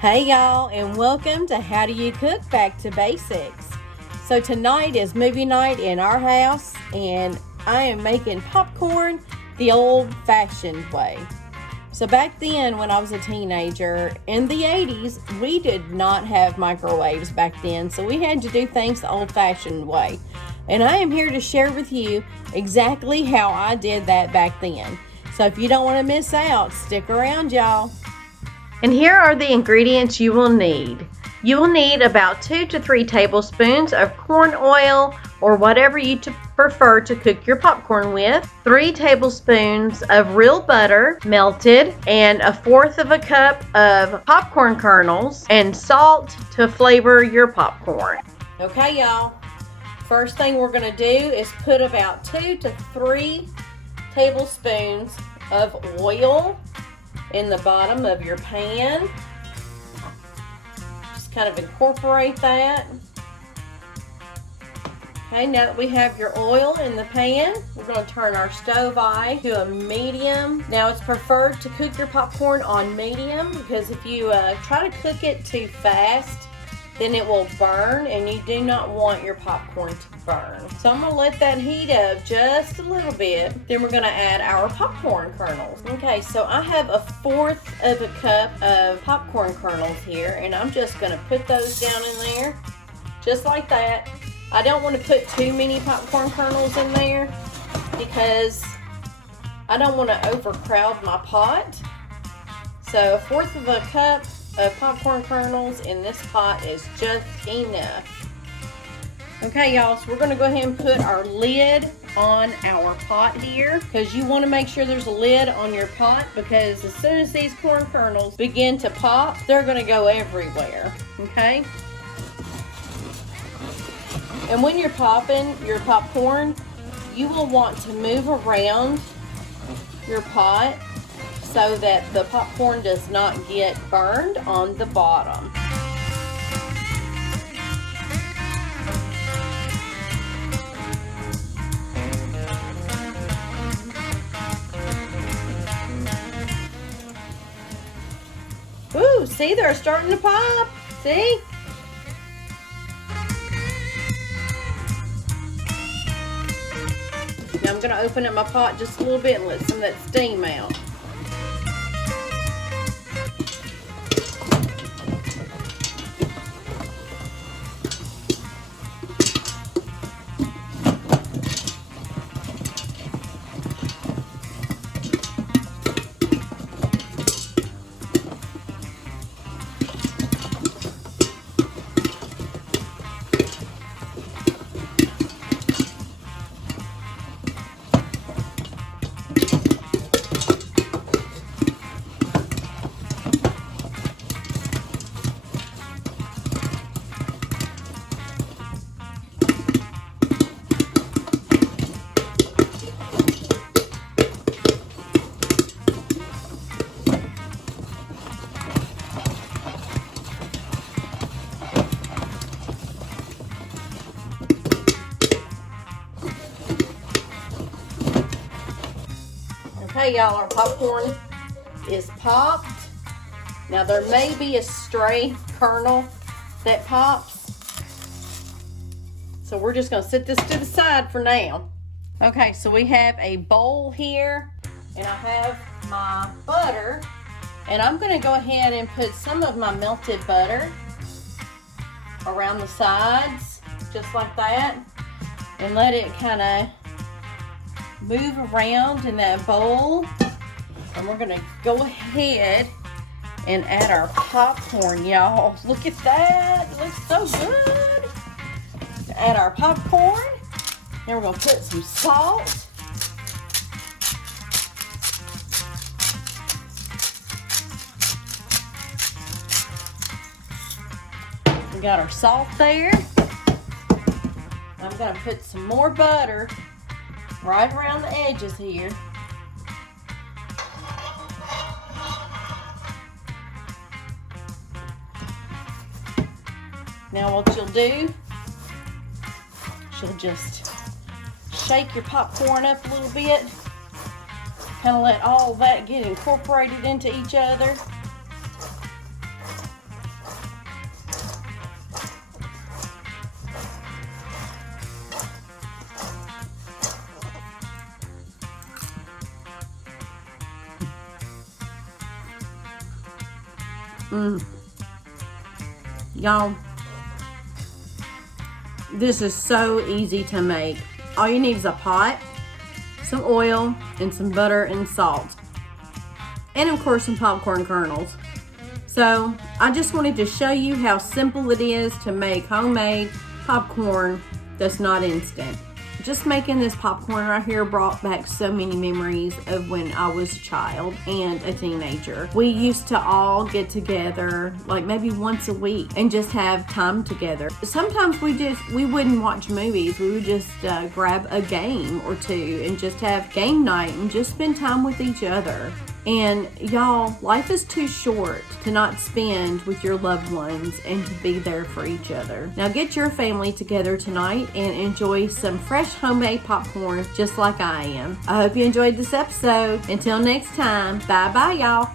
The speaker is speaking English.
Hey y'all, and welcome to How Do You Cook Back to Basics. So tonight is movie night in our house, and I am making popcorn the old-fashioned way. So back then, when I was a teenager, in the 80s, we did not have microwaves back then, so we had to do things the old-fashioned way. And I am here to share with you exactly how I did that back then. So if you don't want to miss out, stick around, y'all. And here are the ingredients you will need. You will need about 2 to 3 tablespoons of corn oil or whatever you prefer to cook your popcorn with, 3 tablespoons of real butter melted, and 1/4 of a cup of popcorn kernels, and salt to flavor your popcorn. Okay, y'all. First thing we're going to do is put about 2 to 3 tablespoons of oil in the bottom of your pan. Just kind of incorporate that. Okay, now that we have your oil in the pan, we're going to turn our stove eye to a medium. Now it's preferred to cook your popcorn on medium because if you try to cook it too fast, then it will burn, and you do not want your popcorn to burn. So I'm gonna let that heat up just a little bit. Then we're gonna add our popcorn kernels. Okay, so I have 1/4 of a cup of popcorn kernels here, and I'm just gonna put those down in there, just like that. I don't want to put too many popcorn kernels in there because I don't want to overcrowd my pot. So 1/4 of a cup of popcorn kernels in this pot is just enough. Okay, y'all, so we're going to go ahead and put our lid on our pot here, because you want to make sure there's a lid on your pot, because as soon as these corn kernels begin to pop, they're going to go everywhere. Okay, and when you're popping your popcorn, you will want to move around your pot so that the popcorn does not get burned on the bottom. Ooh, see, they're starting to pop. See? Now I'm going to open up my pot just a little bit and let some of that steam out. Okay, y'all, our popcorn is popped. Now there may be a stray kernel that pops, so we're just going to set this to the side for now. Okay, so we have a bowl here, and I have my butter, and I'm going to go ahead and put some of my melted butter around the sides, just like that, and let it kind of move around in that bowl. And we're gonna go ahead and add our popcorn, y'all. Look at that, it looks so good. Add our popcorn, then we're gonna put some salt. We got our salt there. I'm gonna put some more butter right around the edges here. Now what you'll do, you'll just shake your popcorn up a little bit, kind of let all that get incorporated into each other. Y'all, this is so easy to make. All you need is a pot, some oil, and some butter and salt. And of course some popcorn kernels. So I just wanted to show you how simple it is to make homemade popcorn that's not instant. Just making this popcorn right here brought back so many memories of when I was a child and a teenager. We used to all get together like maybe once a week and just have time together. Sometimes we wouldn't watch movies. We would just grab a game or two and just have game night and just spend time with each other. And y'all, life is too short to not spend with your loved ones and to be there for each other. Now get your family together tonight and enjoy some fresh homemade popcorn just like I am. I hope you enjoyed this episode. Until next time, bye bye y'all.